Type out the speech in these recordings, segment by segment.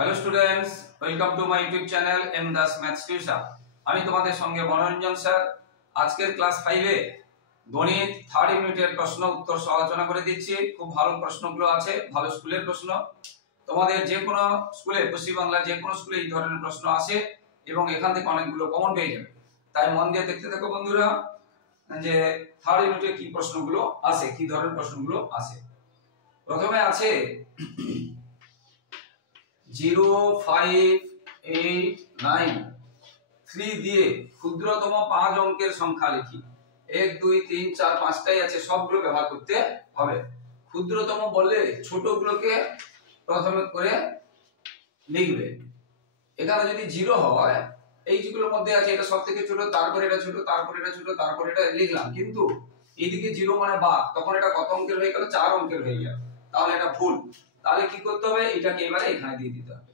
Hello students, welcome to my YouTube channel M Das maths tuition. আমি তোমাদের সঙ্গে মনোরঞ্জন sir. আজকের ক্লাস 5 এ গণিত 3rd ইউনিটের প্রশ্ন উত্তর সহ আলোচনা করে দিচ্ছি। খুব ভালো প্রশ্নগুলো আছে, ভালো স্কুলের প্রশ্ন। তোমাদের যে কোনো স্কুলে, পশ্চিমবাংলার যে কোনো স্কুলে এই ধরনের প্রশ্ন আসে এবং এখান থেকে অনেকগুলো কমন পেয়ে যাবে। তাই মন দিয়ে দেখতে থাকো বন্ধুরা, যে 3rd ইউনিটে কি প্রশ্নগুলো আসে, কি ধরনের প্রশ্নগুলো আসে। প্রথমে আছে 0, 5, 8, 9, 3 দিয়ে ক্ষুদ্রতম 5 অঙ্কের সংখ্যা লিখি। 1, 2, 3, 4, 5টাই আছে, সবগুলো ব্যবহার করতে হবে। ক্ষুদ্রতম বললে ছোটগুলোকে প্রথমে করে লিখবে। এখানে যদি 0 হয়, এই যেগুলোর মধ্যে আছে এটা সবথেকে ছোট, তারপরে এটা ছোট, তারপরে এটা ছোট, তারপরে এটা লিখলাম, কিন্তু এইদিকে 0 মানে বাদ, তখন এটা কত অঙ্কের হয়ে গেল? 4 অঙ্কের হয়ে গেল। তাহলে এটা ভুল। তাহলে কি করতে হবে? এটাকে এবারে এখানে দিয়ে দিতে হবে।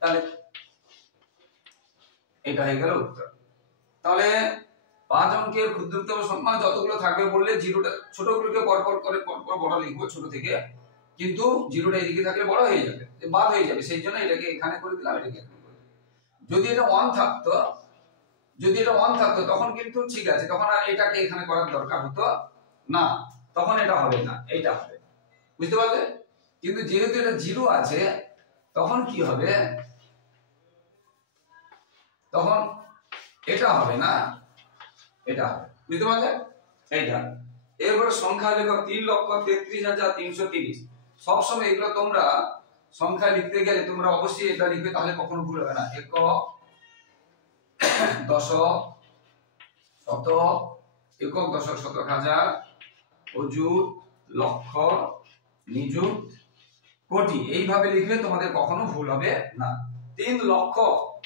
তাহলে এটা হয়ে গেল উত্তর। তাহলে 5 অঙ্কের ক্ষুদ্রতম সংখ্যা যতগুলো থাকবে বললে 0টা ছোটগুলোকে পরপর করে পরপর বড় লিখবো ছোট থেকে, কিন্তু 0টা এদিকে থাকলে বড় হয়ে যাবে, বাদ হয়ে যাবে, সেই জন্য এটাকে এখানে করে দিলাম, এটাকে এখানে করে দিলাম। যদি এটা 1 থাকতো তখন কিন্তু ঠিক আছে, তখন আর এটাকে এখানে করার দরকার হতো না, তখন এটা হবে না, এটা হবে। বুঝতে পারলে? কিন্তু যেহেতু এটা 0 আছে, তখন কি হবে? তখন এটা হবে না, এটা হবে। বুঝতে পারলে? এইটা। এরপর সংখ্যা লেখো 3,33,330। সবসময় এগুলো তোমরা সংখ্যা লিখতে গেলে তোমরা অবশ্যই এটা লিখবে, তাহলে কখনো ভুল হবে না। একক, দশক, শতক, একক, দশক, শতক, হাজার, অযুত, লক্ষ, নিযুত, কোটি, এইভাবে লিখবে, তোমাদের কখনো ভুল হবে না। 3 লক্ষ,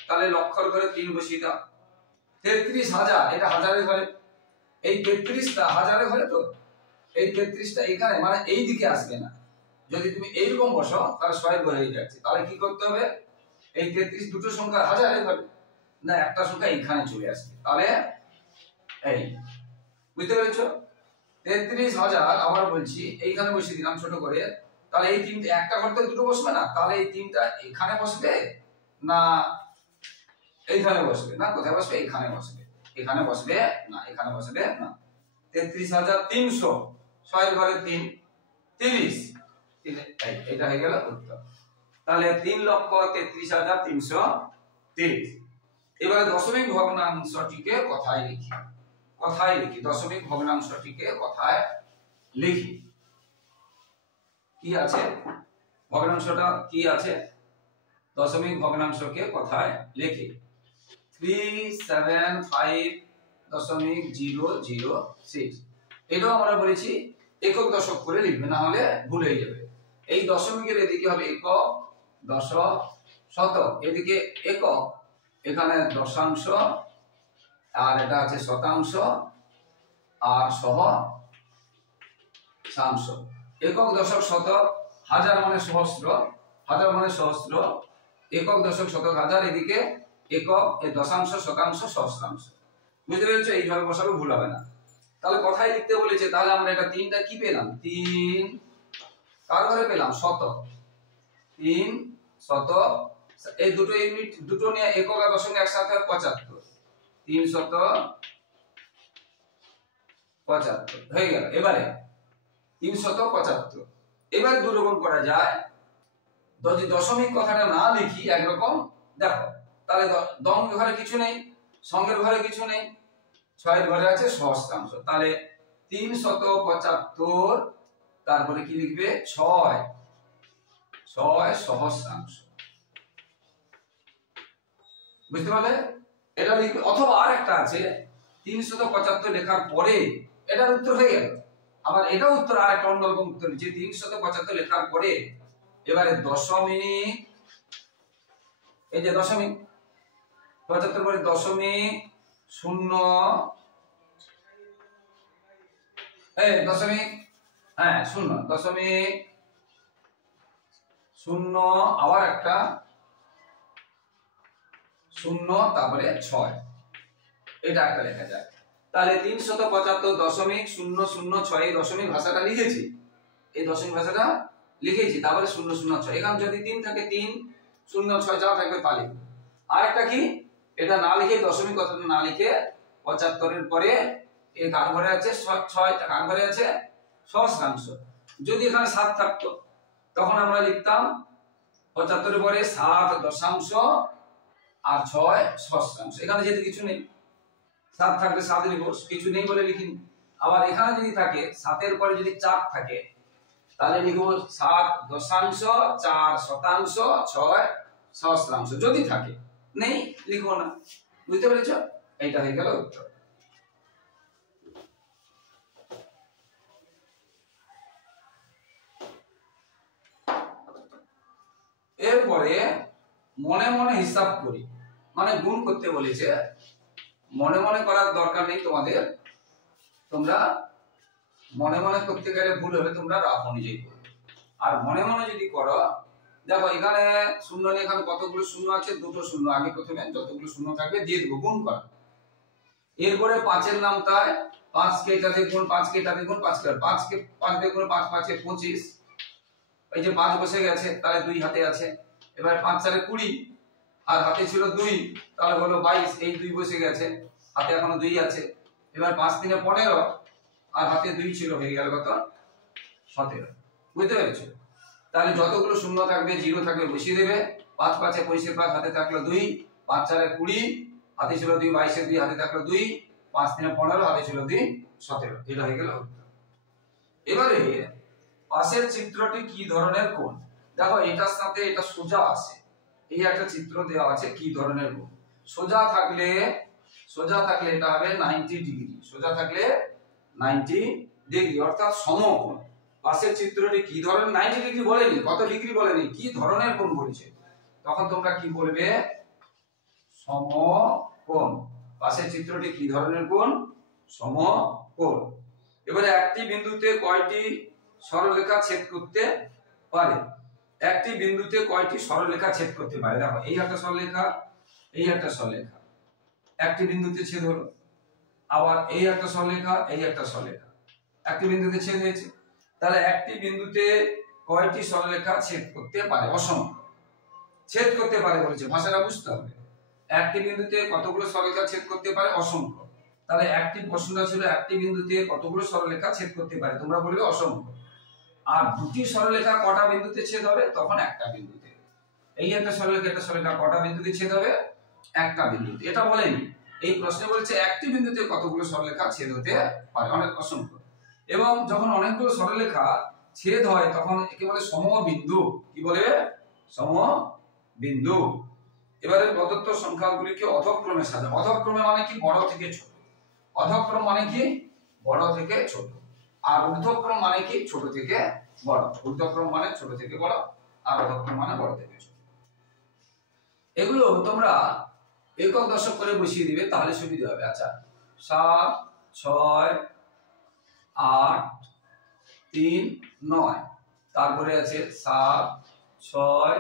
তাহলে লক্ষর ঘরে 3 বসিয়ে দাও। 33,000, এটা হাজারের ঘরে। এই 33টা হাজারের ঘরে, তো এই 33টা এখানে মানে এই দিকে আসবে না। যদি তুমি এইরকম বসো তাহলে 100 ঘরে হয়ে যাচ্ছে। তাহলে কি করতে হবে? এই 33 দুটো সংখ্যা হাজারের ঘরে না, একটা সংখ্যা এখানে চলে আসবে। তাহলে এই, বুঝতে পেরেছো? 33,000 আবার বলছি, এইখানে বসিয়ে দিলাম ছোট করে। তাহলে এই তিনটা একটা ঘর থেকে দুটো বসবে না, তাহলে এই তিনটা এখানে বসবে না এইখানে বসবে? না, কোথায় বসবে? এখানে বসবে। এখানে বসবে না, এখানে বসবে না। 33,300, 6 এর ঘরে 3, 30, এটা হয়ে গেল উত্তর। তাহলে 3,33,330। এবারে দশমিক ভগ্নাংশটিকে কথায় লিখি। দশমিক ভগ্নাংশটিকে কথায় লিখি। কি আছে ভগ্নাংশটা? কি আছে? দশমিক ভগ্নাংশকে কথায় লিখি। 375.006। এটাও আমরা বলেছি একক দশক করে লিখবে, না হলে ভুল হয়ে যাবে। এই দশমিকের এদিকে হবে একক, দশক, শতক, এদিকে একক, এখানে দশাংশ, আর এটা আছে শতাংশ, আর সহস্রাংশ। একক, দশক, শতক, হাজার মানে সহস্র, একক, দশক, শতক, হাজার, এদিকে একক, দশাংশ, শতাংশ, সহস্রাংশ। বুঝতে পেরেছো? এইভাবে বসাবে, ভুল হবে না। তাহলে কথায় লিখতে বলেছে, তাহলে আমরা এটা 3টা কি পেলাম? 3 কার ঘরে পেলাম? শতক। 3 শতক, এই দুটো ইউনিট দুটো নিয়ে একক আর দশমিক একসাথে 75, 375 হয়ে গেল। এবারে 375। এবারে দু রকম করা যায়। যদি দশমিক কথাটা না লিখি একরকম, দেখো, তাহলে দশমিক ঘরে কিছু নেই, সঙ্গের ঘরে কিছু নেই, 6 ঘরে আছে সহস্রাংশ। তাহলে 375, তারপরে কি লিখবে? 6 সহস্রাংশ। বুঝতে পারলে? এটা লিখবে। অথবা আর একটা আছে, 375 লেখার পরে এটার উত্তর হয়ে গেল। আবার এটা উত্তর, আর একটা অন্যরকম উত্তর, যে 375 লেখার পরে এবারে দশমিক, এই যে দশমিক 75 পরে দশমিক 0, দশমিক 0, দশমিক 0, আবার একটা 0, তারপরে 6, এটা একটা লেখা যায়। তাহলে 375.006 এই দশমিক ভাষাটা লিখেছি, তারপরে 006। এখানে যদি 3 থাকে 3, 0 6 যা থাকবে তা লিখবে। আরেকটা কি, এটা না লিখে দশমিক কথাটা না লিখে 75 এর পরে এর কার ঘরে আছে 6, কার ঘরে আছে সহস্রাংশ। যদি এখানে 7 থাকতো তখন আমরা লিখতাম 75 এর পরে 7 দশাংশ আর 6 সহস্রাংশ। এখানে যেহেতু কিছু নেই, 7 থাকবে 7 লিখবো, কিছু নেই বলে লিখিনি। আবার এখানে যদি থাকে 7 এর পরে যদি 4 থাকে তাহলে লিখবো 7 দশাংশ 4 শতাংশ 6 সহস্রাংশ। যদি থাকে, নেই লিখবো না। বুঝতে পেরেছো? এইটা হয়ে গেল উত্তর। এরপরে মনে মনে হিসাব করি, মানে গুণ করতে বলেছে। মনে মনে করার দরকার নেই তোমাদের, তোমরা মনে মনে করতে গেলে ভুল হবে, তোমরা রাফ অনুযায়ী করবে। আর মনে মনে যদি করো, দেখো এখানে শূন্য নেই, এখানে কতগুলো শূন্য আছে, দুটো শূন্য। আগে প্রথমে যতগুলো শূন্য থাকবে দিয়ে দেবো, গুণ করা। এরপরে 5 এর নাম তাই 5 কে এটা দিয়ে গুণ, 5 কে এটা দিয়ে গুণ, 5 কে 5 দিয়ে গুণ, 5 5 এ 25। এই যে 5 বসে গেছে, তাহলে 2 হাতে আছে। এবার 5 4 এ 20 আর হাতে ছিল 2, তাহলে হলো 22। এই 2 বসে গেছে, হাতে এখনো 2 আছে। এবার 5 3 এ 15 আর হাতে 2 ছিল, হয়ে গেল কত 17। বুঝতে পেরেছো? তাহলে যতগুলো শূন্য থাকবে, জিরো থাকবে বসিয়ে দেবে। 5 5 এ 25 5 হাতে থাকলো 2, 5 4 এ 20 হাতে ছিল 2, 22 এ 2 হাতে থাকলো 2, 5 3 এ 15 হাতে ছিল 2 17। এটা হয়ে গেল উত্তর। এবারে পাশের চিত্রটি কি ধরনের কোণ? দেখো এটার সাথে এটা সোজা আছে, এই একটা চিত্র দেওয়া আছে কি ধরনের কোণ। সোজা থাকলে এটা হবে 90 ডিগ্রি। সোজা থাকলে 90 ডিগ্রি অর্থাৎ সমকোণ। পাশের চিত্রটি কি ধরনের, 90 ডিগ্রি বলেনি, কত ডিগ্রি বলেনি, কি ধরনের কোণ বলেছে, তখন তোমরা কি বলবে, সমকোণ। পাশের চিত্রটি কি ধরনের কোণ, সমকোণ। এবারে একটি বিন্দুতে কয়টি সরলরেখা ছেদ করতে পারে? একটি বিন্দুতে কয়টি সরলরেখা ছেদ করতে পারে? দেখো এই একটা সরলরেখা, এই একটা সরলরেখা, একটি বিন্দুতে ছেদ হলো। আবার এই একটা সরলরেখা, এই একটা সরলরেখা, একটি বিন্দুতে ছেদ হয়েছে। তাহলে একটি বিন্দুতে কয়টি সরলরেখা ছেদ করতে পারে? অসংখ্য। ছেদ করতে পারে বলেছে, ভাষাটা বুঝতে হবে। একটি বিন্দুতে কতগুলো সরলরেখা ছেদ করতে পারে? অসংখ্য। তাহলে একটি প্রশ্নটা ছিল একটি বিন্দুতে কতগুলো সরলরেখা ছেদ করতে পারে, তোমরা বলবে অসংখ্য। আর দুটি সরলরেখা কটা বিন্দুতে ছেদ হবে? তখন একটা বিন্দুতে। এই একটা সরলরেখা কটা বিন্দুতে ছেদ হবে? একটা বিন্দুতে। এটা বলেনি, এই প্রশ্নে বলেছে একটি বিন্দুতে কতগুলো সরলরেখা ছেদ হতে পারে, অনেক অসংখ্য। এবং যখন অনেকগুলো সরলরেখা ছেদ হয় তখন একে বলে সমবিন্দু। কি বলে? সমবিন্দু। এবারে প্রদত্ত সংখ্যাগুলিকে অধক্রমে সাজাও। অধক্রমে মানে কি? বড় থেকে ছোট। অধক্রম মানে কি? বড় থেকে ছোট। আর ঊর্ধ্বক্রম মানে কি? ছোট থেকে বড়। ঊর্ধ্বক্রম মানে ছোট থেকে বড়, আর অধক্রম মানে বড় থেকে ছোট। এগুলো তোমরা একক দশক করে বসিয়ে দিবে, তাহলে সুবিধা হবে। আচ্ছা, 7 6 8 3 9, তারপরে আছে 7 6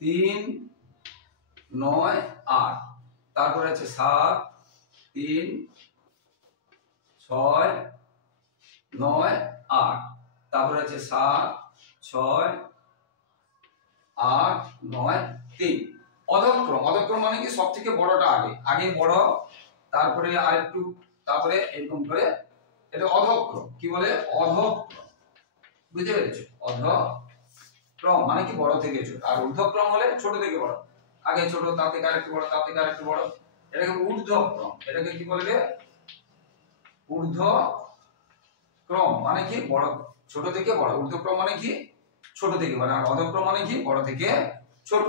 3 9 8, তারপরে আছে 7 3 6 9 8, তারপরে আছে 7 6 8 9 3। অধক্রম, অধক্রম মানে কি? সব থেকে বড়টা আগে বড়, তারপরে আরেকটু, তারপরে এরকম করে, এটা অধক্রম। কি বলে? অধক্রম। বুঝতে পেরেছো? অধক্রম মানে কি? বড় থেকে ছোট। আর ঊর্ধ্বক্রম হলে ছোট থেকে বড়, আগে ছোট, তার থেকে আরেকটু বড়, তার থেকে আরেকটু বড়। এটাকে ঊর্ধ্বক্রম। এটাকে কি বলবে? ঊর্ধ্বক্রম মানে কি? বড়, ছোট থেকে বড়। ঊর্ধ্বক্রম মানে কি? ছোট থেকে বড়। আর অধক্রম মানে কি? বড় থেকে ছোট।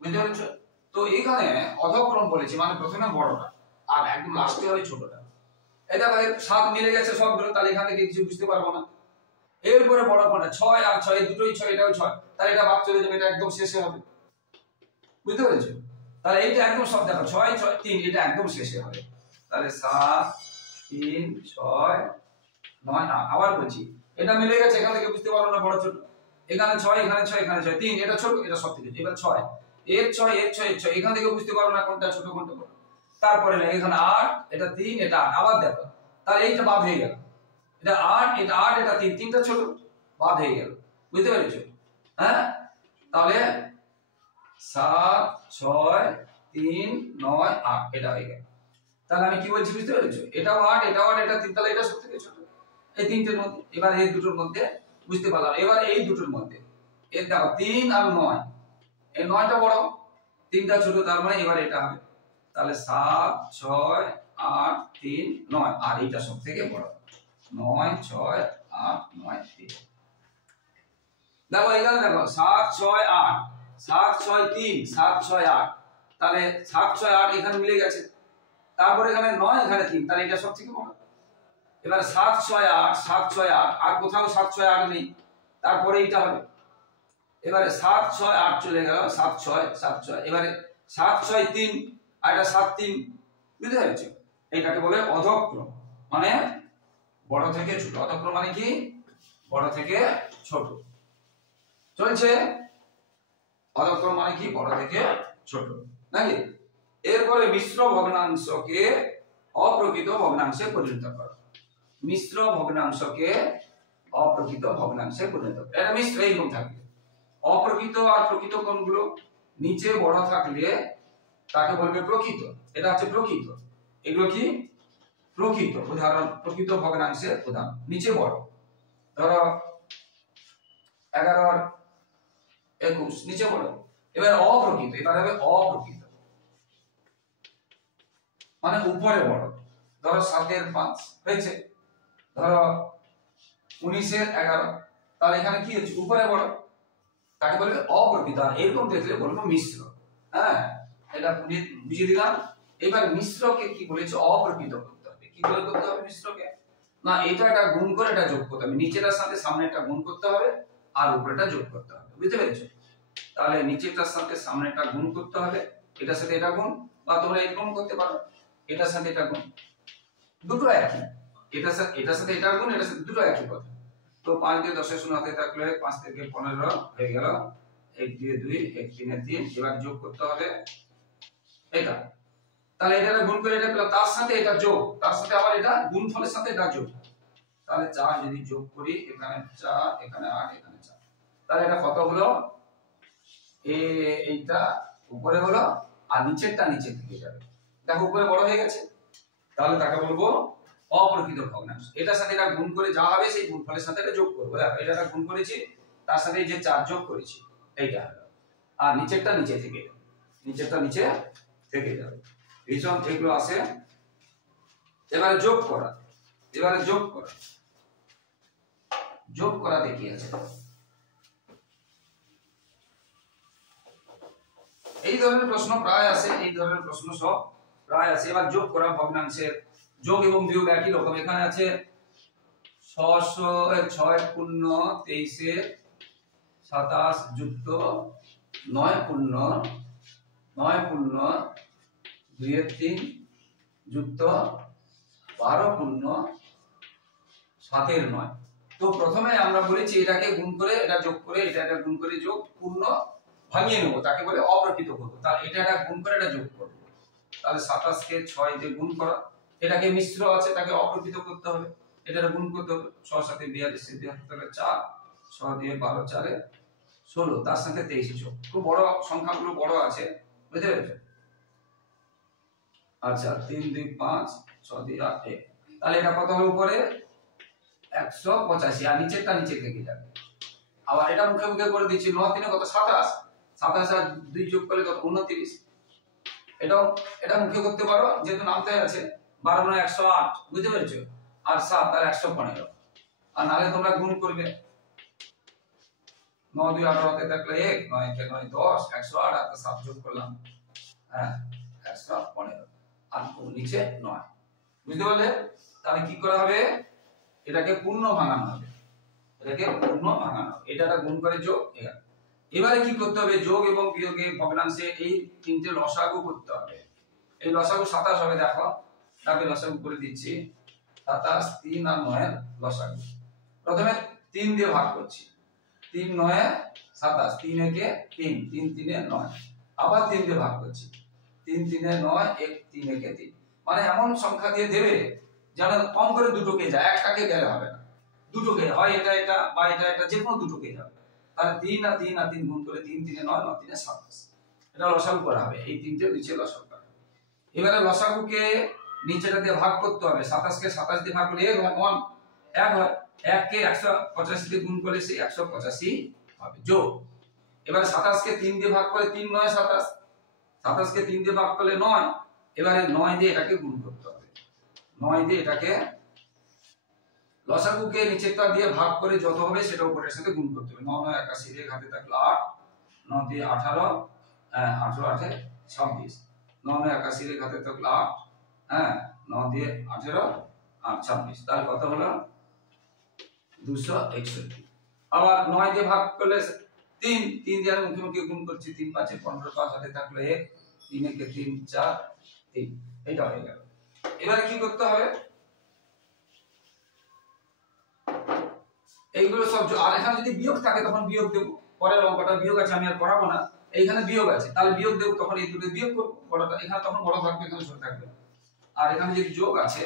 বুঝতে পেরেছো? তো এখানে অধক্রম বলেছি মানে প্রথমে বড়টা আর একদম লাস্টে হবে ছোটটা। এটা ভাই 7 মিলে গেছে সবগুলো, তাহলে এখান থেকে কিছু বুঝতে পারবো না। এরপরে বড় কোনটা? 6 আর 6, এই দুটোই 6, এটাও 6, তাহলে এটা বাদ চলে যাবে, এটা একদম শেষে হবে। বুঝতে পেরেছো? তাহলে এইটা একদম সব দেখো 6 6 3, এটা একদম শেষে হবে। তাহলে 7 3 6 9 8। আবার বলছি, এটা মিলে গেছে, এখান থেকে বুঝতে পারবো না বড় ছোট। এখানে 6, এখানে 6, এখানে 6, 3, এটা ছোট, এটা সব থেকে। এবার 6 এর 6 এর 6 এর 6, এখান থেকে বুঝতে পারবো না কোনটা ছোট কোনটা বড়। তারপরে না, এখানে 8, এটা 3, এটা 8, আবার দেখো, তাহলে এইটা বাদ হয়ে গেল। এটা 8, এটা 8, এটা 3, তিনটা ছোট, বাদ হয়ে গেল। বুঝতে পেরেছো? হ্যাঁ, তাহলে 7 6 3 9 8 এটা হয়ে গেল। তাহলে আমি কি বলছি বুঝতে পেরেছো? এটাও 8 এটাও 8 এটা 3, তাহলে এটা সবথেকে ছোট এই তিনটের মধ্যে। এবার এই দুটোর মধ্যে বুঝতে পারলাম। এবার এই দুটোর মধ্যে এর দেখো 3 আর 9, এই 9টা বড় 3টা ছোট, তার মানে এবার এটা হবে। তাহলে 7 6 8 3 9 আর এইটা সবথেকে বড় 9 6 8 9 3। দেখো এখানে দেখো 7 6 8 7 6 3 7 6 8, তাহলে 7 6 8 এখানে মিলে গেছে। তারপর এখানে 9 এখানে 3, তাহলে এটা সবথেকে বড়। এবার 7 6 8 7 6 8 আর কোথাও 7 6 8 নেই, তারপরে এইটা হবে। এবারে 7 6 8 চলে গেল 7 6 7 6, এবারে 7 6 3 আর এটা 7 3, বুঝতে পেরেছো? এইটাকে বলে অধক্রম, মানে বড় থেকে ছোট। অধক্রম মানে কি? বড় থেকে ছোট চলছে। অধক্রম মানে কি? বড় থেকে ছোট, নাকি? এরপরে মিশ্র ভগ্নাংশকে অপ্রকৃত ভগ্নাংশে পরিণত করো। মিশ্র ভগ্নাংশকে অপ্রকৃত ভগ্নাংশে পরিণত করো। এটা মিশ্র এইরকম থাকবে। অপ্রকৃত আর প্রকৃত কোনগুলো? নিচে বড় থাকলে তাকে বলবে প্রকৃত, এটা হচ্ছে প্রকৃত। এগুলো কি? প্রকৃত। উদাহরণ প্রকৃত ভগ্নাংশের উদাহরণ নিচে বড়, ধরো 11 21 নিচে বড়। এবার অপ্রকৃত, এবার হবে অপ্রকৃত মানে উপরে বড়, ধরো 7 5 হয়েছে, ধরো 19 11, তাহলে এখানে কি হচ্ছে? উপরে বড়, তাকে বলবে অপ্রকৃত। আর এরকম দেখলে বলবো মিশ্র। হ্যাঁ, এটা বুঝিয়ে দিলাম। এবার মিশ্রকে কি বলেছে? অপ্রকৃত করতে হবে। কি করে করতে হবে মিশ্রকে? না, এটা গুণ করে এটা যোগ করতে হবে। নিচেরটার সাথে সামনেরটা গুণ করতে হবে আর উপরেরটা যোগ করতে হবে, বুঝতে পেরেছো? তাহলে নিচেরটার সাথে সামনেরটা গুণ করতে হবে, এটার সাথে এটা গুণ, বা তোমরা এরকম করতে পারো, এটার সাথে এটা গুণ, দুটো একই। এটার সাথে এটা গুণ, এটার সাথে দুটো একই কথা। তো 5 দিয়ে 10 শূন্য হাতে থাকলে 5 থেকে 15 হয়ে গেল, 1 দিয়ে 2 1 3 3, এবার যোগ করতে হবে এটা। তাহলে এটা গুণ করে এটা পেলাম, তার সাথে এটা যোগ, তার সাথে আবার এটা গুণফলের সাথে এটা যোগ। তাহলে 4 যদি যোগ করি, এখানে 4 এখানে 8 এখানে 4, তাহলে এটা কত হলো? এইটা উপরে হলো আর নিচেরটা নিচে থেকে যাবে। দেখো উপরে বড় হয়ে গেছে, তাহলে তাকে বলবো অপ্রকৃত ভগ্নাংশ। এটার সাথে এটা গুণ করে যা হবে সেই গুণফলের সাথে এটা যোগ করব। দেখো এটা গুণ করেছি, তার সাথে এই যে 4 যোগ করেছি, এইটা হলো। আর নিচেরটা নিচে থেকে যাবে, নিচেরটা নিচে থেকে যাবে। ভীষণ এগুলো আসে। এবারে যোগ করা, এবারে যোগ করা, যোগ করা দেখি আছে। এই ধরনের প্রশ্ন প্রায় আসে, এই ধরনের প্রশ্ন সব প্রায় আসে। এবার যোগ করা ভগ্নাংশের যোগ এবং বিয়োগ একই রকম। এখানে আছে 6 পূর্ণ 23 27 যুক্ত 9 পূর্ণ 2 3 যুক্ত 12 পূর্ণ 7 9। তো প্রথমে আমরা বলেছি এটাকে গুণ করে এটা যোগ করে এটা গুণ করে যোগ পূর্ণ ভাঙিয়ে নেব, তাকে বলে অপ্রকৃত করব। তাহলে এটা গুণ করে এটা যোগ করব, তাহলে 27 কে 6 দিয়ে গুণ করা। এটাকে মিশ্র আছে, তাকে অপ্রকৃত করতে হবে, এটা গুণ করতে হবে। 6 7 42 তাহলে 4 6 দিয়ে 12 4 16, তার সাথে 23 যোগ। খুব বড় সংখ্যাগুলো বড় আছে, বুঝতে পেরেছো? আচ্ছা 3 2 5 6 2 8 1, তাহলে এটা কত হবে? উপরে 185 আর নিচেরটা নিচে থেকে যাবে। আবার এটা মুখে মুখে করে দিচ্ছি, 9 3 কত? 27, 27 আর 2 যোগ করলে কত? 29। এটা মুখে করতে পারো, যেহেতু নামতে আছে। 12 9 108, বুঝতে পেরেছো? আর 7 আর 115, আর নালে তোমরা গুণ করবে। 9 2 18 তে থাকলে 1 9 কে 9 10 108 আর 7 যোগ করলাম, হ্যাঁ 115 আর নিচে 9, বুঝতে পারলে? তাহলে কি করা হবে? এটাকে পূর্ণ ভাঙানো হবে, এটাকে পূর্ণ ভাঙানো হবে। এটা গুণ করে যোগ। এবারে কি করতে হবে? যোগ এবং বিয়োগে ভগ্নাংশে এই তিনটে লসাগু করতে হবে। এই লসাগু 27 হবে। দেখো তাকে লসাগু করে দিচ্ছি, 27 3 আর 9 এর লসাগু। প্রথমে 3 দিয়ে ভাগ করছি, 3 9 27, 3 একে 3 3 3 9, আবার 3 দিয়ে ভাগ করছি, 3 3 9 1 3 একে 3। মানে এমন সংখ্যা দিয়ে দেবে যেন কম করে দুটোকে যায়, একটাকে গেলে হবে না, দুটোকে হয় এটা এটা বা এটা এটা, যে কোনো দুটোকে যাবে। তাহলে 3 আর 3 আর 3 গুণ করে 3 3 9 9 3 27, এটা লসাগু করা হবে, এই তিনটে নিচে লসাগু করা হবে। এবারে লসাগুকে নিচেটা দিয়ে ভাগ করতে হবে, 27 কে 27 দিয়ে ভাগ করলে 1 হয়, 1 হয়, 1 কে 185 দিয়ে গুণ করলে সেই 185 হবে যোগ। এবারে 27 কে 3 দিয়ে ভাগ করে 3 9 27, 27 কে 3 দিয়ে ভাগ করলে 9, এবারে 9 দিয়ে এটাকে গুণ করতে হবে, 9 দিয়ে এটাকে লসাগুকে নিচেরটা দিয়ে ভাগ করে যত হবে সেটা উপরের সাথে গুণ করতে হবে। 9 9 81 এর হাতে থাকলো 8, 9 দিয়ে 18, 18 8 26, 9 9 81 এর হাতে থাকলো 8, 9 দিয়ে 18 আর 26, তাহলে কত হলো 261। আবার 9 দিয়ে ভাগ করলে 3 দিয়ে আমি মুখে মুখে গুণ করছি, 3 5 15, 5 হাতে থাকলো 1, 3 1 3 4 3, এটা হয়ে গেল। এবারে কি করতে হবে, এইগুলো সব, আর এখানে যদি বিয়োগ থাকে তখন বিয়োগ দেব, পরের অঙ্কটা বিয়োগ আছে আমি আর পড়াবো না, এইখানে বিয়োগ আছে তাহলে বিয়োগ দেব, তখন এই দুটো বিয়োগ করব, বড়টা এখানে তখন বড় থাকবে এখানে ছোট থাকবে। আর এখানে যদি যোগ আছে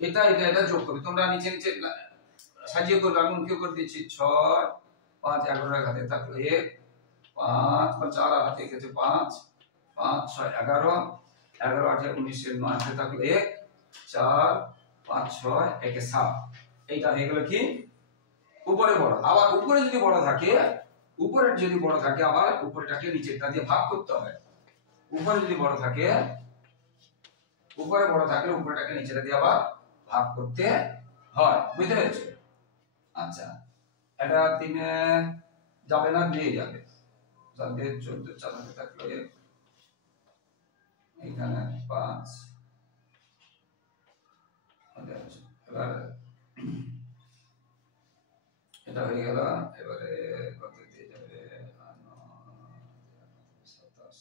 এটা এটা এটা যোগ করবে, তোমরা নিচে নিচে সাজিয়ে করবে, আমি মুখে করে দিচ্ছি 6 5 11 এর হাতে থাকলো 1, 5 4 আর হাতে গেছে 5, 5 6 11, 11 8 19 এর 9 হাতে থাকলো 1, 4 5 6 1 7, এইটা হয়ে গেল কি উপরে বড়। আবার উপরে যদি বড় থাকে, উপরে যদি বড় থাকে আবার উপরেটাকে নিচেরটা দিয়ে ভাগ করতে হবে, উপরে যদি বড় থাকে, উপরে বড় থাকলে উপরেটাকে নিচেরটা দিয়ে আবার ভাগ করতে হয়, বুঝতে পেরেছো? আচ্ছা, এটা 3 এ যাবে না, দিয়ে যাবে, 7 দিয়ে 14 4 হাতে থাকলো এখানে 5, এবার এটা হয়ে গেল। এবারে কত দিয়ে যাবে, 27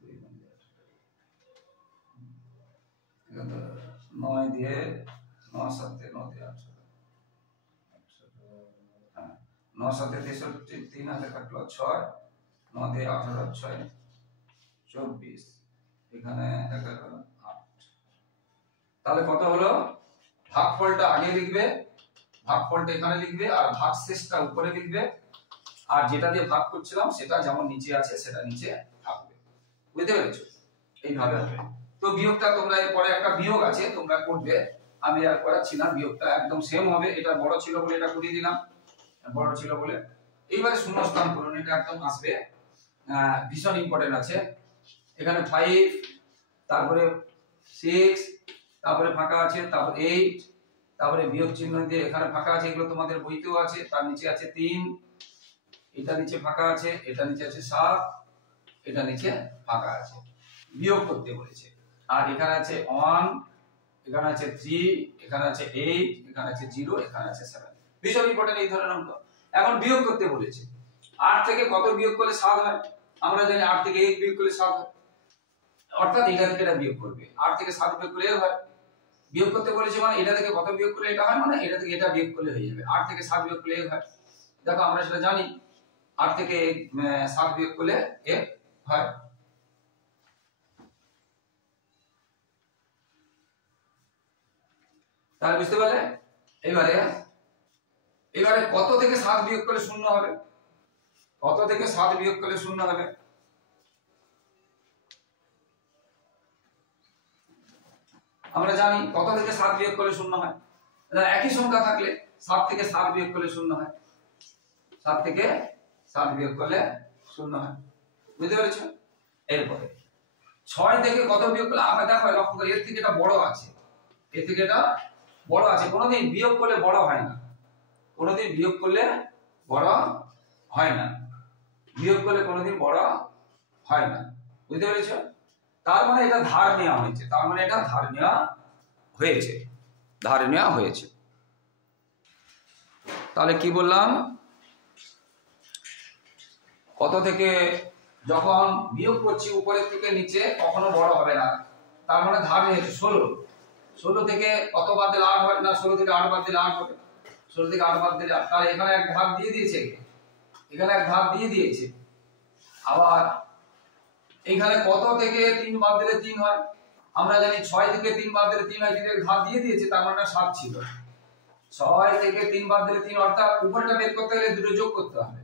2 9 দিয়ে 9 7 9 দিয়ে 18, 9 7 63, 3 হাতে থাকলো 6, 9 দিয়ে 18 6 24, এখানে 11 8, তাহলে কত হলো, ভাগফলটা আগে লিখবে, ভাগফলটা এখানে লিখবে, আর ভাগশেষটা উপরে লিখবে, আর যেটা দিয়ে ভাগ করছিলাম সেটা যেমন নিচে আছে সেটা নিচে থাকবে, বুঝতে পেরেছো? এইভাবে হবে। তো বিয়োগটা তোমরা এরপরে একটা বিয়োগ আছে তোমরা করবে, আমি আর করাচ্ছি না, বিয়োগটা একদম সেম হবে, এটা বড় ছিল বলে এটা করিয়ে দিলাম, বড় ছিল বলে। এইবারে শূন্যস্থান পূরণ, এটা একদম আসবে, ভীষণ ইম্পর্টেন্ট আছে। এখানে 5, তারপরে 6, তারপরে ফাঁকা আছে, তারপর 8, তারপরে বিয়োগ চিহ্ন দিয়ে এখানে ফাঁকা আছে, এগুলো তোমাদের বইতেও আছে, তার নিচে আছে 3, এটা নিচে ফাঁকা আছে, এটা নিচে আছে 7, এটা নিচে ফাঁকা আছে, বিয়োগ করতে বলেছে। আর এখানে আছে 1, এখানে আছে 3, এখানে আছে 8, এখানে আছে 0, এখানে আছে 7, ভীষণ ইম্পর্টেন্ট এই ধরনের অঙ্ক। এখন বিয়োগ করতে বলেছে, 8 থেকে কত বিয়োগ করলে 7 হয়, আমরা জানি 8 থেকে 1 বিয়োগ করলে 7 হয়, অর্থাৎ এটা থেকে এটা বিয়োগ করবে, 8 থেকে 7 বিয়োগ করলে 1 হয়। বিয়োগ করতে বলেছে মানে এটা থেকে কত বিয়োগ করলে এটা হয়, মানে এটা থেকে এটা বিয়োগ করলে হয়ে যাবে, 8 থেকে 7 বিয়োগ করলে 1 হয়। দেখো আমরা সেটা জানি, 8 থেকে 7 বিয়োগ করলে 1 হয়। তাহলে বুঝতে পারলে? এবারে কত থেকে 7 বিয়োগ করলে 0 হবে, কত থেকে 7 বিয়োগ করলে 0 হবে, আমরা জানি কত থেকে 7 বিয়োগ করলে 0 হয়, একই সংখ্যা থাকলে 7 থেকে 7 বিয়োগ করলে 0 হয়, 7 থেকে 7 বিয়োগ করলে 0 হয়, বুঝতে পেরেছো? এরপরে 6 থেকে কত বিয়োগ করলে, দেখো লক্ষ্য করে, এর থেকে এটা বড় আছে, এর থেকে এটা বড় আছে, কোনোদিন বিয়োগ করলে বড় হয় না, কোনোদিন বিয়োগ করলে বড় হয় না, বিয়োগ করলে কোনোদিন বড় হয় না, বুঝতে পেরেছো? তার মানে এটা ধার নেওয়া হয়েছে, তার মানে এটা ধার নেওয়া হয়েছে, ধার নেওয়া হয়েছে। তাহলে কি বললাম, কত থেকে যখন বিয়োগ করছি উপরের থেকে নিচে কখনো বড় হবে না, তার মানে ধার নিয়েছে 16, 16 থেকে কত বাদ দিলে 8 হয় না, 16 থেকে 8 বাদ দিলে 8 হবে, 16 থেকে 8 বাদ দিলে, তাহলে এখানে এক ধার দিয়ে দিয়েছে, এখানে এক ধার দিয়ে দিয়েছে। আবার এখানে কত থেকে 3 বাদ দিলে 3 হয়, আমরা জানি 6 থেকে 3 বাদ দিলে 3 হয়, কিন্তু ধার দিয়ে দিয়েছে, তার মানে 7 ছিল, 6 থেকে 3 বাদ দিলে 3, অর্থাৎ উপরটা বের করতে গেলে দুটো যোগ করতে হবে,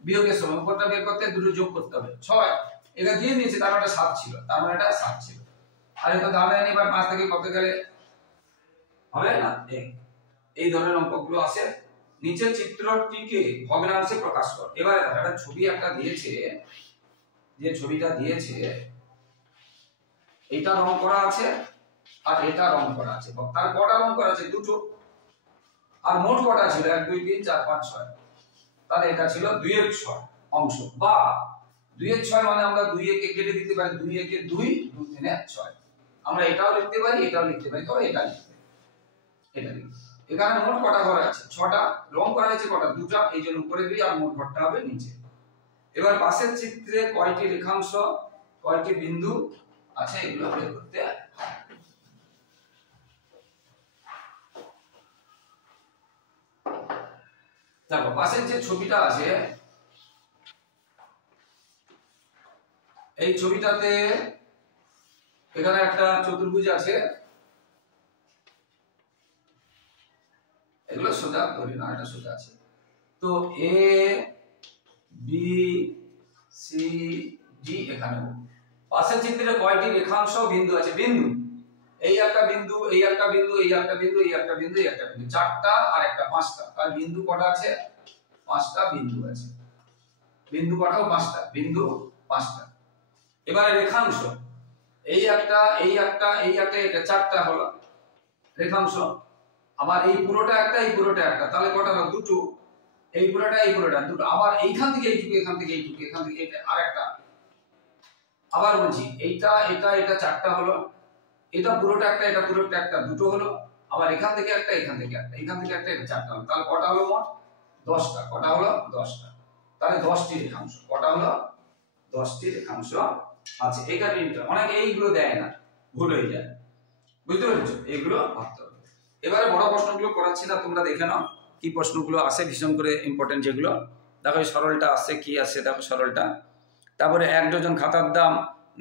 বিয়োগের সময় উপরটা বের করতে দুটো যোগ করতে হবে 6 এটা দিয়ে দিয়েছে তার মানে 7 ছিল তার মানে এটা 7 ছিল আর এটা দাঁড়ায় নেই এবার 5 থেকে কত গেলে হবে না এই ধরনের অঙ্কগুলো আসে নিচের চিত্রটিকে ভগ্নাংশে প্রকাশ কর এবারে একটা ছবি একটা দিয়েছে যে ছবিটা দিয়েছে এটা রং করা আছে আর এটা রং করা আছে তার কটা রং করা আছে দুটো আর মোট কটা ছিল 1 2 3 4 5 6 তাহলে এটা ছিল 2 এর 6 অংশ বা 2 এর 6 মানে আমরা 2 একে কেটে দিতে পারি 2 একে 2 2 3 এ 6 আমরা এটাও লিখতে পারি এটাও লিখতে পারি তবে এটা লিখতে এটা লিখতে এখানে মোট কটা ঘর আছে 6টা রং করা হয়েছে কটা দুটো এইজন্য উপরে 2 আর মোট ঘরটা হবে নিচে এবার পাশের চিত্রে কয়টি রেখাংশ কয়টি বিন্দু আছে এগুলো বের করতে দেখো পাশের যে ছবিটা আছে এই ছবিটাতে এখানে একটা চতুর্ভুজ আছে এগুলো সোজা ধরি না এটা সোজা আছে তো এ বি সি ডি এখানে পাশের চিত্রে কয়টি রেখাংশ বিন্দু আছে বিন্দু এই একটা বিন্দু এই একটা বিন্দু এই একটা বিন্দু এই একটা বিন্দু এই একটা বিন্দু চারটা আর একটা পাঁচটা তাহলে বিন্দু কটা আছে পাঁচটা বিন্দু আছে বিন্দু কটাও পাঁচটা বিন্দু পাঁচটা এবারে রেখাংশ এই একটা এই একটা এই একটা এটা চারটা হলো রেখাংশ আবার এই পুরোটা একটা তাহলে কটা হলো দুটো এই পুরোটা দুটো আবার এইখান থেকে এইটুকু এখান থেকে এইটুকু এখান থেকে এটা আরেকটা আবার বলছি এইটা এটা এটা চারটা হলো এটা পুরোটা একটা দুটো হলো আবার এখান থেকে একটা এখান থেকে একটা এটা চারটা হলো তাহলে কটা হলো মোট 10টা কটা হলো 10টা তাহলে 10টি রেখাংশ কটা হলো 10টি রেখাংশ আছে এখানে অনেক এইগুলো দেয় না ভুল হয়ে যায় বুঝতে পেরেছো এইগুলো ভাবতে হবে এবারে বড় প্রশ্নগুলো করাচ্ছি না তোমরা দেখে নাও কি প্রশ্নগুলো আসে ভীষণ করে ইম্পর্টেন্ট যেগুলো দেখো এই সরলটা আসছে কি আসছে দেখো সরলটা তারপরে 1 ডজন খাতার দাম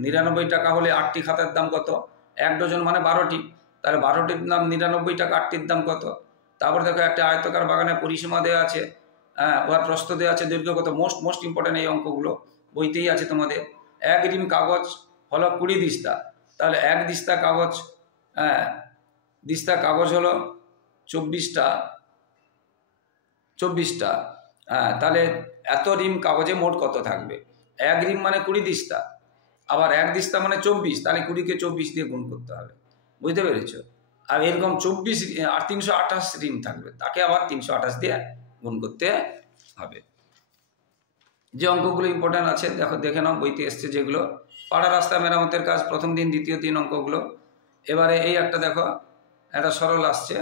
99 টাকা হলে 8টি খাতার দাম কত 1 ডজন মানে 12টি তাহলে 12টির দাম 99 টাকা 8টির দাম কত তারপর দেখো একটা আয়তাকার বাগানের পরিসীমা দেওয়া আছে ওর প্রস্থ দেওয়া আছে দৈর্ঘ্য কত মোস্ট ইম্পর্টেন্ট এই অঙ্কগুলো বইতেই আছে তোমাদের 1 রিম কাগজ হলো 20 দিস্তা তাহলে 1 দিস্তা কাগজ দিস্তা কাগজ হলো 24টা তাহলে এত রিম কাগজে মোট কত থাকবে 1 রিম মানে 20 দিস্তা আবার 1 দিস্তা মানে 24 তাহলে 20 কে 24 দিয়ে গুণ করতে হবে বুঝতে পেরেছো আর এরকম 24 আর 328 রিম থাকবে তাকে আবার 328 দিয়ে গুণ করতে হবে যে অঙ্কগুলো ইম্পর্টেন্ট আছে দেখো দেখে নাও বইতে এসছে যেগুলো পাড়া রাস্তা মেরামতের কাজ প্রথম দিন দ্বিতীয় দিন অঙ্কগুলো এবারে এই একটা দেখো একটা সরল আসছে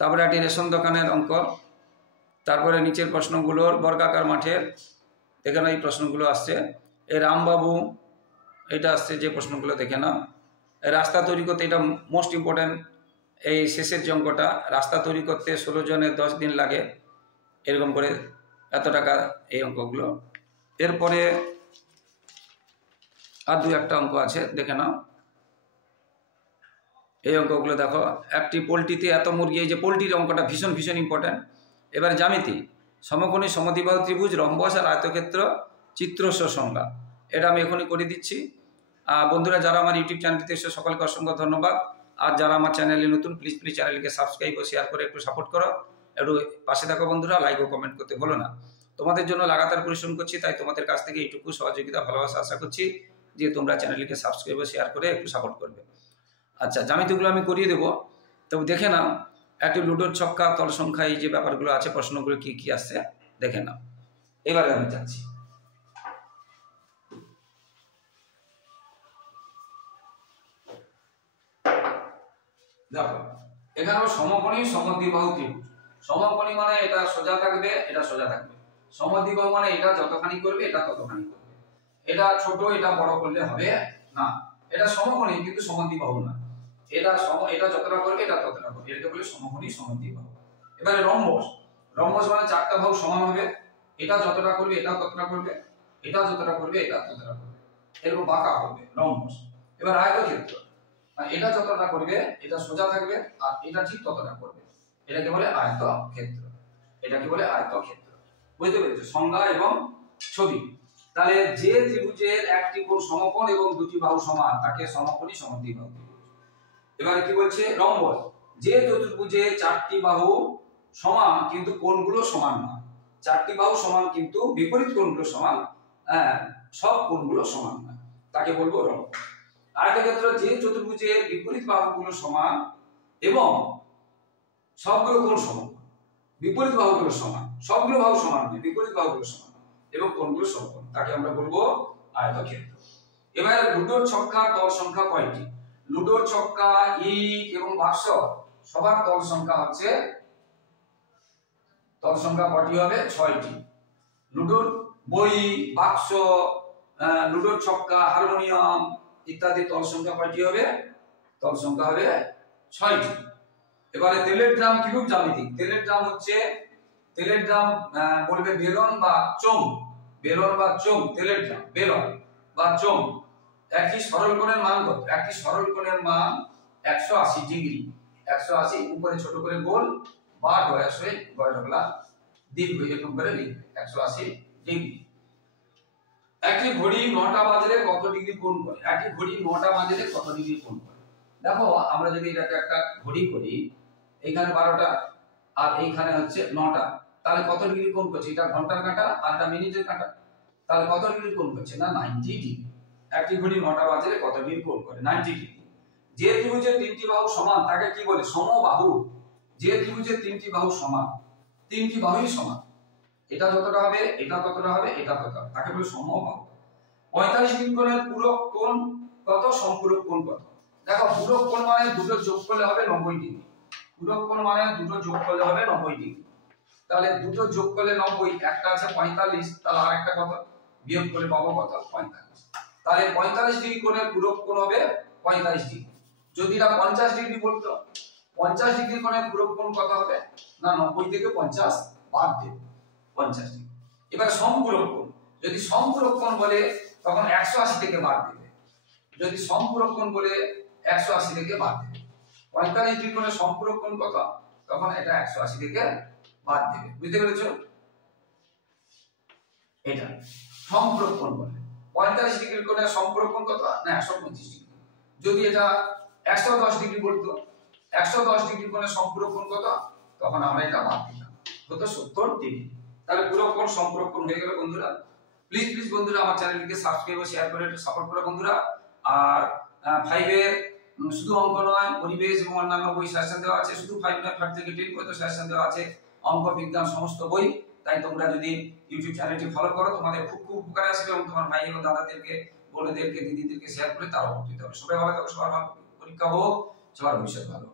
তারপরে একটি রেশন দোকানের অঙ্ক তারপরে নিচের প্রশ্নগুলোর বর্গাকার মাঠের দেখে নাও এই প্রশ্নগুলো আসছে এই রামবাবু এটা আসছে যে প্রশ্নগুলো দেখে নাও রাস্তা তৈরি করতে এটা মোস্ট ইম্পর্টেন্ট এই শেষের যে অঙ্কটা রাস্তা তৈরি করতে 16 জনের 10 দিন লাগে এরকম করে এত টাকা এই অঙ্কগুলো এরপরে আর দুই একটা অঙ্ক আছে দেখে নাও এই অঙ্কগুলো দেখো একটি পোলট্রিতে এত মুরগি এই যে পোলট্রির অঙ্কটা ভীষণ ইম্পর্টেন্ট এবার জ্যামিতি সমকোণী সমদ্বিবাহু ত্রিভুজ রম্বস আর আয়তক্ষেত্র চিত্রস্ব সংজ্ঞা এটা আমি এখনই করে দিচ্ছি বন্ধুরা যারা আমার ইউটিউব চ্যানেলটিতে এসে সকলকে অসংখ্য ধন্যবাদ আর যারা আমার চ্যানেলে নতুন প্লিজ চ্যানেলকে সাবস্ক্রাইব ও শেয়ার করে একটু সাপোর্ট করো একটু পাশে থাকো বন্ধুরা লাইক ও কমেন্ট করতে ভুলো না তোমাদের জন্য লাগাতার পরিশ্রম করছি তাই তোমাদের কাছ থেকে এইটুকু সহযোগিতা ভালোবাসা আশা করছি যে তোমরা চ্যানেলকে সাবস্ক্রাইব ও শেয়ার করে একটু সাপোর্ট করবে আচ্ছা জ্যামিতিগুলো আমি করিয়ে দেবো তবে দেখে নাও একটি লুডোর ছক্কা তল সংখ্যা এই যে ব্যাপারগুলো আছে প্রশ্নগুলো কি কি আসছে দেখে নাও এবারে আমি যাচ্ছি দেখো এখানেও সমকোণী সমদ্বিবাহু ত্রিভুজ সমকোণী মানে এটা সোজা থাকবে এটা সোজা থাকবে সমদ্বিবাহু মানে এটা যতখানি করবে এটা ততখানি করবে এটা ছোট এটা বড় করলে হবে না এটা সমকোণী কিন্তু সমদ্বিবাহু না এটা এটা যতটা করবে এটা ততটা করবে এটাকে বলে সমকোণী সমদ্বিবাহু এবারে রম্বস মানে চারটা বাহু সমান হবে এটা যতটা করবে এটা ততটা করবে এটা যতটা করবে এটা ততটা করবে এরকম বাঁকা হবে রম্বস এবার আয়তক্ষেত্র এটা যতটা করবে এটা সোজা থাকবে আর এটা ঠিক ততটা করবে এটাকে বলে আয়তক্ষেত্র বুঝতে পেরেছো? সংজ্ঞা এবং ছবি। তাহলে যে ত্রিভুজের একটি কোণ সমকোণ এবং দুটি বাহু সমান তাকে সমকোণী সমদ্বিবাহু। এবারে কি বলছে? রম্বস, যে চতুর্ভুজে চারটি বাহু সমান কিন্তু কোণগুলো সমান না। চারটি বাহু সমান কিন্তু বিপরীত কোণগুলো সমান, সব কোণগুলো সমান না, তাকে বলবো রম্বস। আরেকটা ক্ষেত্রে, যে চতুর্ভুজে বিপরীত বাহুগুলো সমান এবং সবগুলো কোণ সমান, বিপরীত বাহুগুলো সমান, সবগুলো বাহু সমান নয়, বিপরীত বাহুগুলো সমান এবং কোণগুলো সমান, তাকে আমরা বলবো আয়তক্ষেত্র। এবার লুডোর ছক্কার তল সংখ্যা কয়টি? লুডোর ছক্কা, ইট এবং বাক্স সবার তল সংখ্যা হচ্ছে, তল সংখ্যা কয়টি হবে? 6টি। লুডোর বই, বাক্স, লুডোর ছক্কা, হারমোনিয়াম ইত্যাদি তল সংখ্যা কয়টি হবে? তল সংখ্যা হবে 6টি। এবারে তেলের ড্রাম কিরূপ জ্যামিতিক? তেলের ড্রাম হচ্ছে, তেলের ড্রাম বলবে বেলন বা চোঙ, বেলন বা চোঙ, তেলের ড্রাম বেলন বা চোঙ। একটি সরল কোণের মান কত? একটি সরল কোণের মান 180 ডিগ্রি। 180 উপরে ছোট করে গোল বা ডয়াসই গয়ঢগলা দীর্ঘ এরকম করে লিখবে 180 ডিগ্রি। একটি ঘড়ি 9টা বাজলে কত ডিগ্রি কোণ করে? একটি ঘড়ি 9টা বাজলে কত ডিগ্রি কোণ করে? দেখো, আমরা যদি এটাকে একটা ঘড়ি করি, এইখানে 12টা আর এইখানে হচ্ছে 9টা, তাহলে কত ডিগ্রি কোণ করছে? এটা ঘন্টার কাঁটা আর এটা মিনিটের কাঁটা, তাহলে কত ডিগ্রি কোণ করছে? না 90 ডিগ্রি। একটি ঘড়ি 9টা বাজলে কত ডিগ্রি কোণ করে? 90 ডিগ্রি। যে ত্রিভুজের তিনটি বাহু সমান তাকে কি বলে? সমবাহু। যে ত্রিভুজের তিনটি বাহু সমান, তিনটি বাহুই সমান, এটা যতটা হবে, এটা ততটা হবে, এটা ততটা, তাকে বলে সমবাহু। 45 ডিগ্রি কোণের পূরক কোণ কত? সম্পূরক কোণ কত? দেখো, পূরক কোণ মানে দুটো যোগ করলে হবে 90 ডিগ্রি। পূরক কোণ মানে দুটো যোগ করলে হবে 90 ডিগ্রি। তাহলে দুটো যোগ করলে 90, একটা আছে 45, তাহলে আরেকটা কত? বিয়োগ করলে পাবো কত? 45। তাহলে 45 ডিগ্রি কোণের পূরক কোণ হবে 45 ডিগ্রি। যদি এটা 50 ডিগ্রি বলতো, 50 ডিগ্রি কোণের পূরক কোণ কত হবে? না 90 থেকে 50 বাদ দেব, 50 ডিগ্রি। এবার সম্পূরক কোণ, যদি সম্পূরক কোণ বলে তখন 180 থেকে বাদ দেবে। যদি সম্পূরক কোণ বলে 180 থেকে বাদ দেবে। 45 ডিগ্রি কোণের সম্পূরক কোণ কত? তখন এটা 180 থেকে বাদ দেবে। বুঝতে পেরেছো? এটা সম্পূরক কোণ বলে। 45 ডিগ্রি কোণের সম্পূরক কোণ কত? না 125 ডিগ্রি। যদি এটা 110 ডিগ্রি বলতো, 110 ডিগ্রি কোণের সম্পূরক কোণ কত? তখন আমরা এটা বাদ দিতাম, হতো 70 ডিগ্রি। তাহলে পূরক কোণ সম্পূরক কোণ হয়ে গেল বন্ধুরা। প্লিজ বন্ধুরা আমার চ্যানেলটিকে সাবস্ক্রাইব ও শেয়ার করে একটু সাপোর্ট করো বন্ধুরা। আর 5 এর শুধু অঙ্ক নয়, পরিবেশ এবং অন্যান্য বই সাজেশন দেওয়া আছে। শুধু 5 নয়, 5 থেকে 10 পর্যন্ত সাজেশন দেওয়া আছে, অঙ্ক, বিজ্ঞান সমস্ত বই। তাই তোমরা যদি ইউটিউব চ্যানেলটি ফলো করো তোমাদের খুব উপকারে আসবে এবং তোমার ভাই এবং দাদাদেরকে, বোনেদেরকে, দিদিদেরকে শেয়ার করে তারা উপকৃত হবে। সবাই ভালো থাকো, সবার পরীক্ষা হোক, সবার ভবিষ্যৎ ভালো।